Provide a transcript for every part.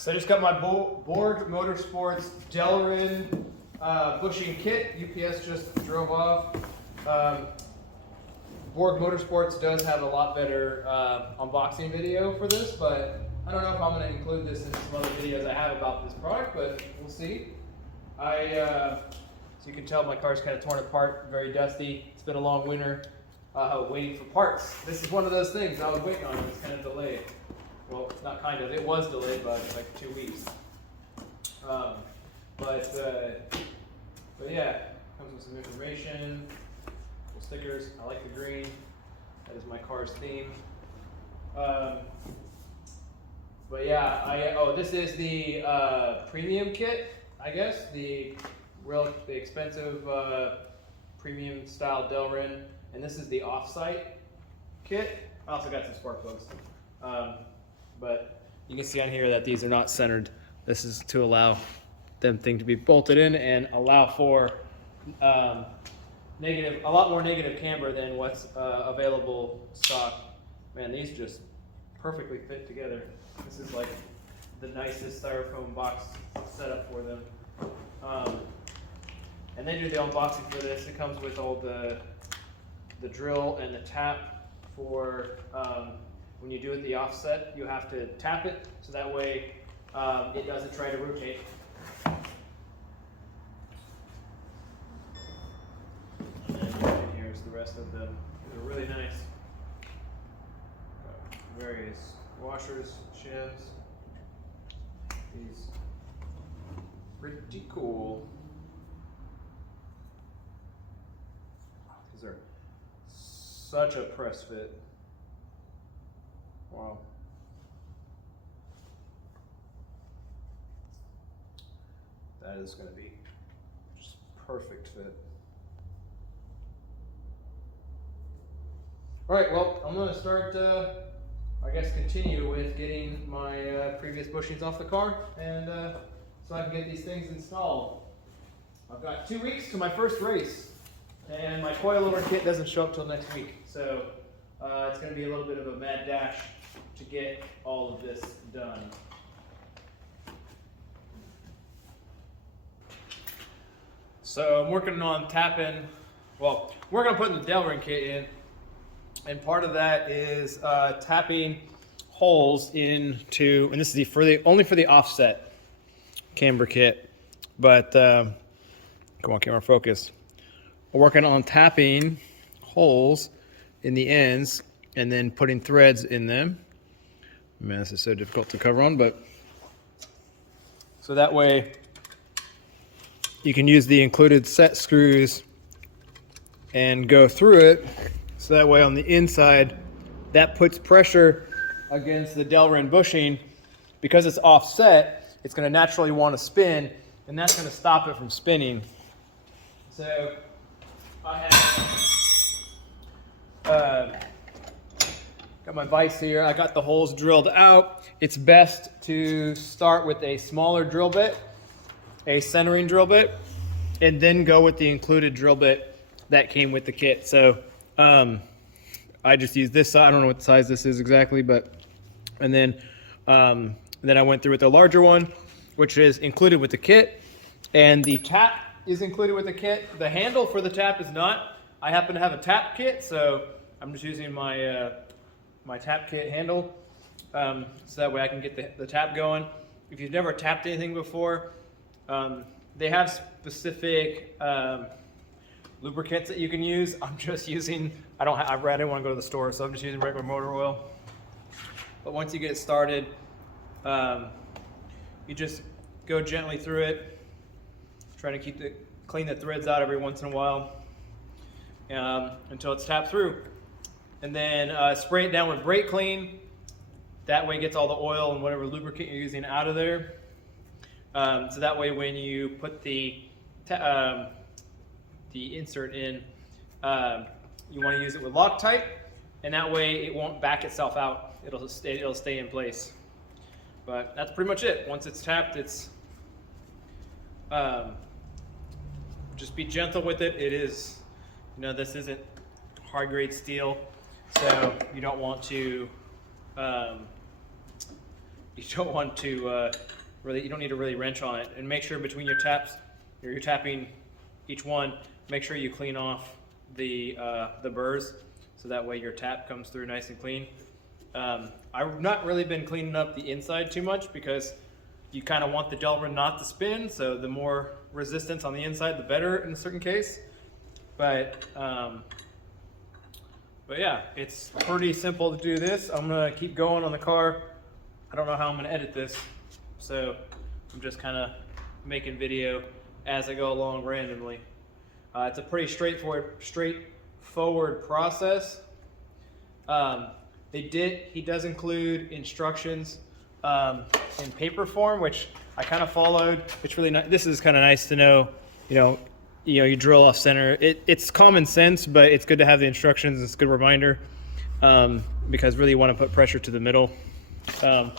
So I just got my Borg Motorsports Delrin bushing kit. UPS just drove off. Borg Motorsports does have a lot better unboxing video for this, but I don't know if I'm going to include this in some other videos I have about this product, but we'll see. So you can tell my car's kind of torn apart, very dusty. It's been a long winter waiting for parts. This is one of those things I was waiting on. It's kind of delayed. Well, not kind of. It was delayed by like 2 weeks. But yeah, comes with some information, some stickers. I like the green. That is my car's theme. But yeah, this is the premium kit, I guess. The expensive premium style Delrin, and this is the offsite kit. I also got some spark plugs. But you can see on here that these are not centered. This is to allow them to be bolted in and allow for a lot more negative camber than what's available stock. Man, these just perfectly fit together. This is like the nicest styrofoam box setup for them. And they do the unboxing for this. It comes with all the drill and the tap for when you do it the offset. You have to tap it so that way it doesn't try to rotate. And then here's the rest of them. They're really nice. Various washers, shims. These pretty cool. These are such a press fit. Wow. That is going to be just perfect fit. All right, well, I'm going to start, I guess, continue with getting my previous bushings off the car, and so I can get these things installed. I've got 2 weeks to my first race, and my coilover kit doesn't show up till next week, so it's going to be a little bit of a mad dash to get all of this done. So I'm working on tapping, well, we're going to put the Delrin kit in, and part of that is tapping holes into, and this is only for the offset camber kit, but come on, camera, focus. We're working on tapping holes in the ends and then putting threads in them. Man, this is so difficult to cover on, but so that way you can use the included set screws and go through it. So that way on the inside, that puts pressure against the Delrin bushing. Because it's offset, it's going to naturally want to spin, and that's going to stop it from spinning. So I have got my vise here. I got the holes drilled out. It's best to start with a smaller drill bit, a centering drill bit, and then go with the included drill bit that came with the kit. So I just used this size. I don't know what size this is exactly, but and then I went through with the larger one, which is included with the kit, and the tap is included with the kit. The handle for the tap is not. I happen to have a tap kit, so I'm just using my my tap kit handle, so that way I can get the tap going. If you've never tapped anything before, they have specific lubricants that you can use. I'm just using, I didn't want to go to the store, so I'm just using regular motor oil. But once you get started, you just go gently through it, trying to clean the threads out every once in a while until it's tapped through. And then spray it down with brake clean. That way it gets all the oil and whatever lubricant you're using out of there. So that way when you put the insert in, you want to use it with Loctite, and that way it won't back itself out. It'll stay in place. But that's pretty much it. Once it's tapped, it's just be gentle with it. It is, this isn't hard grade steel, so you don't want to you don't want to you don't need to really wrench on it. And make sure between your taps, you're tapping each one, make sure you clean off the burrs, so that way your tap comes through nice and clean. I've not really been cleaning up the inside too much because you kind of want the Delrin not to spin, so the more resistance on the inside, the better in a certain case. But yeah, it's pretty simple to do this. I'm gonna keep going on the car. I don't know how I'm gonna edit this, so I'm just kind of making video as I go along randomly. It's a pretty straightforward process. He does include instructions in paper form, which I kind of followed. It's really nice. This is kind of nice to know. You drill off center. It's common sense, but it's good to have the instructions. It's a good reminder because really you want to put pressure to the middle. And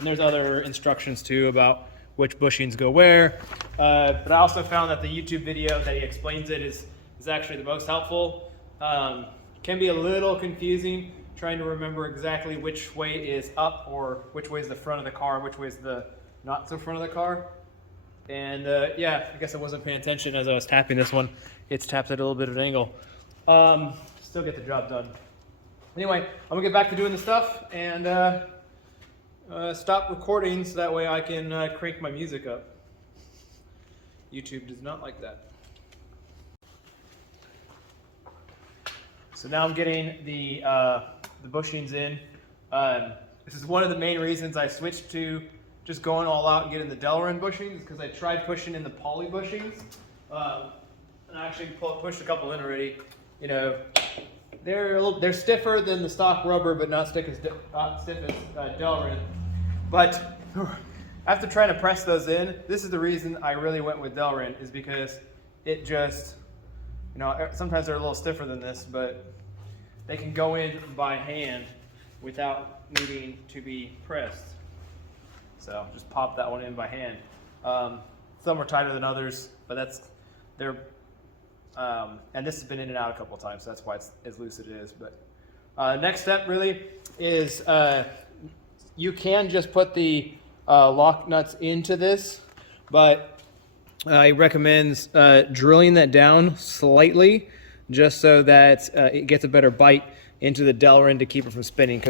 there's other instructions too about which bushings go where. But I also found that the YouTube video that he explains it is actually the most helpful. Can be a little confusing trying to remember exactly which way is up or which way is the front of the car, which way is the not so front of the car. And yeah, I guess I wasn't paying attention as I was tapping this one. It's tapped at a little bit of an angle. Still get the job done. Anyway, I'm gonna get back to doing the stuff and stop recording so that way I can crank my music up. YouTube does not like that. So now I'm getting the bushings in. This is one of the main reasons I switched to just going all out and getting the Delrin bushings, because I tried pushing in the poly bushings. And I actually pushed a couple in already. They're stiffer than the stock rubber, but not stiff as Delrin. But after trying to press those in, this is the reason I really went with Delrin, is because it just, sometimes they're a little stiffer than this, but they can go in by hand without needing to be pressed. So just pop that one in by hand. Some are tighter than others, but and this has been in and out a couple of times, so that's why it's as loose as it is. But next step really is you can just put the lock nuts into this, but I recommend drilling that down slightly just so that it gets a better bite into the Delrin to keep it from spinning,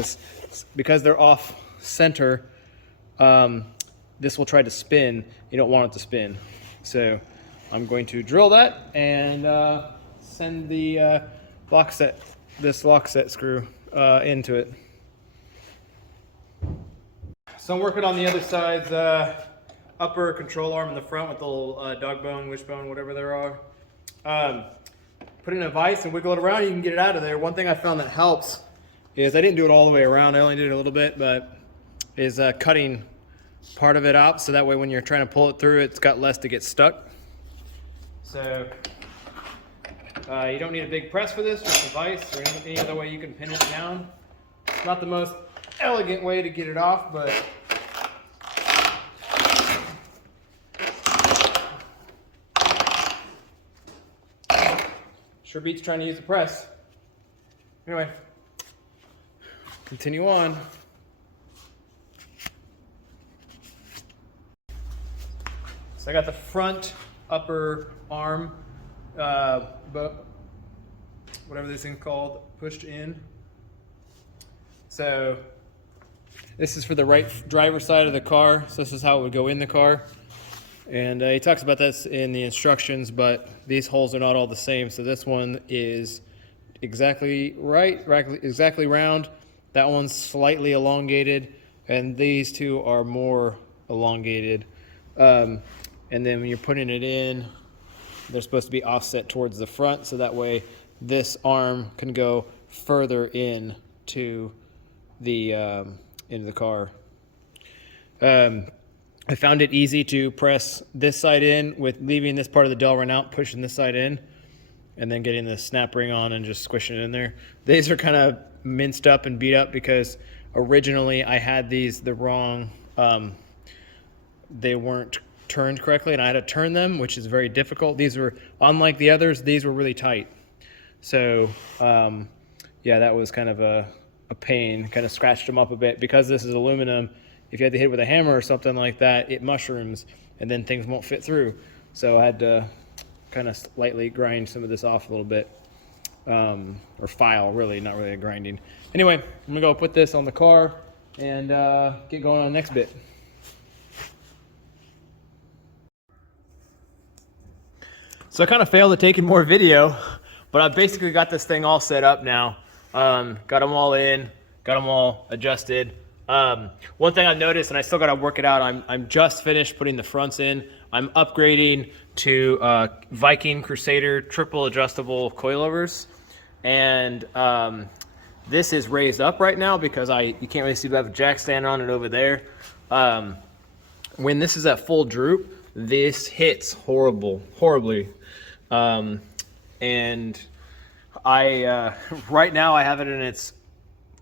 because they're off center. This will try to spin. You don't want it to spin. So I'm going to drill that and send the lock set screw into it. So I'm working on the other side's upper control arm in the front with the little dog bone, wishbone, whatever there are. Put it in a vise and wiggle it around. You can get it out of there. One thing I found that helps is, I didn't do it all the way around. I only did it a little bit, but is cutting part of it out, so that way when you're trying to pull it through, it's got less to get stuck. So you don't need a big press for this, just a vise or any other way you can pin it down. It's not the most elegant way to get it off, but sure beats trying to use the press. Anyway, continue on. So I got the front upper arm, but whatever this thing's called, pushed in. So this is for the right driver's side of the car. So this is how it would go in the car. And he talks about this in the instructions, but these holes are not all the same. So this one is exactly right, exactly round. That one's slightly elongated, and these two are more elongated. And then when you're putting it in, they're supposed to be offset towards the front, so that way this arm can go further in to the into the car. I found it easy to press this side in with leaving this part of the Delrin out, pushing this side in, and then getting the snap ring on and just squishing it in there. These are kind of minced up and beat up because originally I had these the wrong, they weren't turned correctly, and I had to turn them, which is very difficult. These were, unlike the others, these were really tight. So yeah, that was kind of a pain, kind of scratched them up a bit. Because this is aluminum, if you had to hit it with a hammer or something like that, it mushrooms and then things won't fit through. So I had to kind of slightly grind some of this off a little bit, or file, really, not really a grinding. Anyway, I'm gonna go put this on the car and get going on the next bit. So I kind of failed at taking more video, but I basically got this thing all set up now. Got them all in, got them all adjusted. One thing I noticed, and I still got to work it out, I'm just finished putting the fronts in. I'm upgrading to Viking Crusader triple adjustable coilovers, and this is raised up right now because you can't really see, but I have a jack stand on it over there. When this is at full droop, this hits horribly. And I right now I have it in its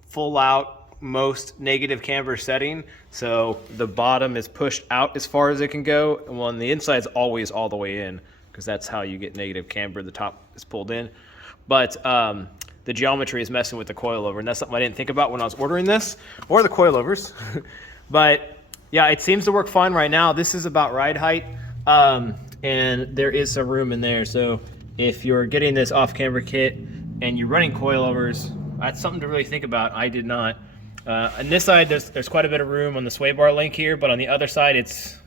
full out most negative camber setting, so the bottom is pushed out as far as it can go, and on the inside is always all the way in, because that's how you get negative camber. The top is pulled in, but the geometry is messing with the coilover, and that's something I didn't think about when I was ordering this, or the coilovers. But yeah, it seems to work fine right now. This is about ride height, and there is some room in there, so if you're getting this off camber kit and you're running coilovers, that's something to really think about. I did not. On this side, there's quite a bit of room on the sway bar link here, but on the other side, it's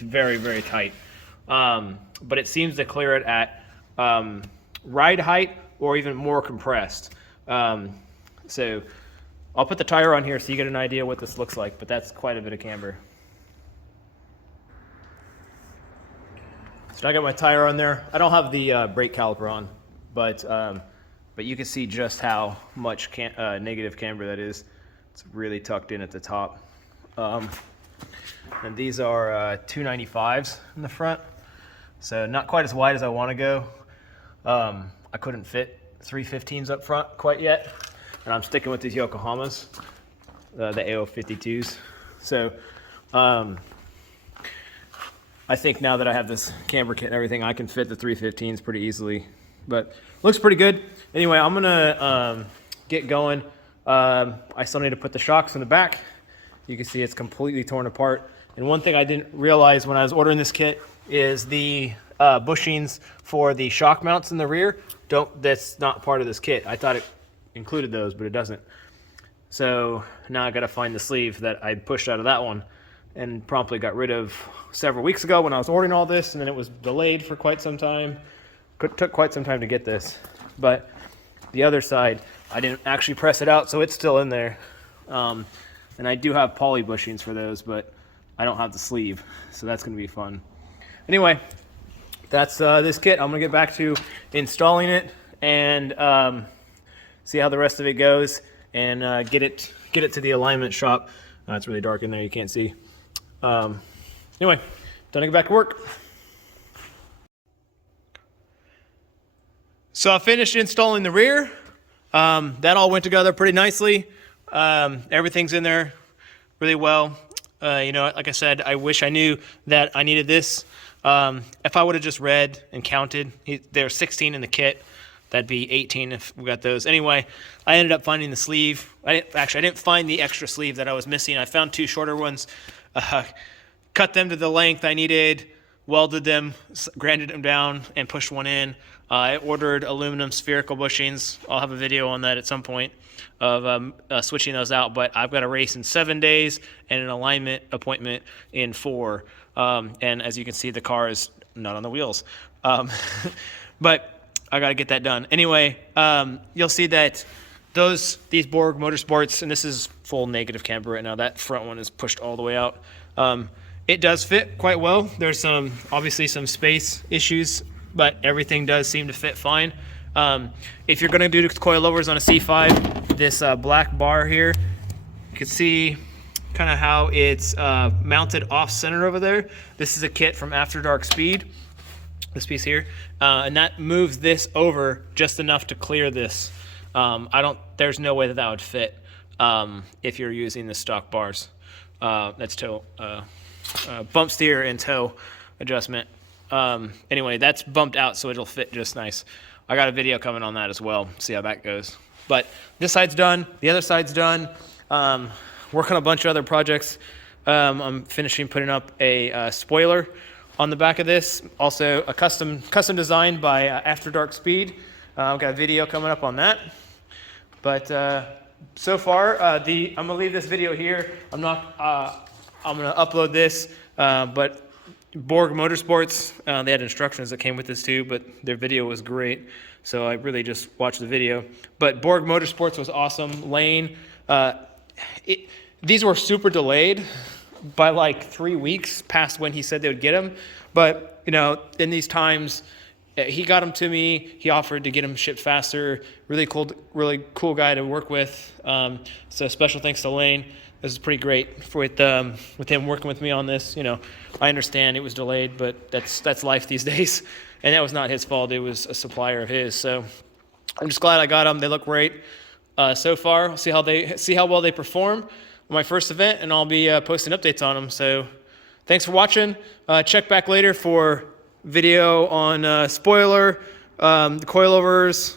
very tight. But it seems to clear it at ride height or even more compressed. So I'll put the tire on here so you get an idea what this looks like, but that's quite a bit of camber. So I got my tire on there. I don't have the brake caliper on, but you can see just how much negative camber that is. It's really tucked in at the top. And these are 295s in the front, so not quite as wide as I want to go. I couldn't fit 315s up front quite yet, and I'm sticking with these Yokohamas, the AO52s. So I think now that I have this camber kit and everything, I can fit the 315s pretty easily, but looks pretty good. Anyway, I'm gonna get going. I still need to put the shocks in the back. You can see it's completely torn apart. And one thing I didn't realize when I was ordering this kit is the bushings for the shock mounts in the rear. That's not part of this kit. I thought it included those, but it doesn't. So now I gotta find the sleeve that I pushed out of that one and promptly got rid of several weeks ago when I was ordering all this, and then it was delayed for quite some time. Took quite some time to get this. But the other side, I didn't actually press it out, so it's still in there. And I do have poly bushings for those, but I don't have the sleeve, so that's gonna be fun. Anyway, that's this kit. I'm gonna get back to installing it and see how the rest of it goes, and get it to the alignment shop. It's really dark in there, you can't see. Anyway, time to get back to work. So I finished installing the rear. That all went together pretty nicely. Everything's in there really well. Like I said, I wish I knew that I needed this. If I would have just read and counted, there's 16 in the kit. That'd be 18 if we got those. Anyway, I ended up finding the sleeve. I didn't find the extra sleeve that I was missing. I found two shorter ones, cut them to the length I needed, welded them, grinded them down, and pushed one in. I ordered aluminum spherical bushings. I'll have a video on that at some point of switching those out, but I've got a race in 7 days and an alignment appointment in 4. And as you can see, the car is not on the wheels. But I got to get that done. Anyway, you'll see that these Borg Motorsports, and this is full negative camber right now. That front one is pushed all the way out. It does fit quite well. There's obviously some space issues, but everything does seem to fit fine. If you're gonna do coilovers on a C5, this black bar here, you can see kind of how it's mounted off center over there. This is a kit from After Dark Speed, this piece here, and that moves this over just enough to clear this. There's no way that would fit if you're using the stock bars. That's toe, bump steer and toe adjustment. Anyway, that's bumped out so it'll fit just nice. I got a video coming on that as well. See how that goes. But this side's done. The other side's done. Working on a bunch of other projects. I'm finishing putting up a spoiler on the back of this. Also a custom designed by After Dark Speed. I've got a video coming up on that. But so far, I'm gonna leave this video here. I'm gonna upload this, but Borg Motorsports, they had instructions that came with this too, but their video was great. So I really just watched the video. But Borg Motorsports was awesome. Lane, these were super delayed by like 3 weeks past when he said they would get them. But, you know, in these times, he got them to me. He offered to get them shipped faster. Really cool guy to work with. So special thanks to Lane. This is pretty great with him working with me on this. You know, I understand it was delayed, but that's life these days. And that was not his fault. It was a supplier of his. So I'm just glad I got them. They look great so far. I'll see how well they perform on my first event, and I'll be posting updates on them. So thanks for watching. Check back later for video on spoiler, the coilovers,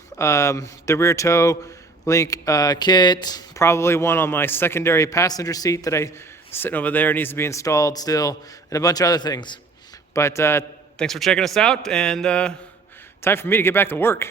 the rear toe link kit, probably one on my secondary passenger seat that I sitting over there needs to be installed still, and a bunch of other things. But thanks for checking us out, and time for me to get back to work.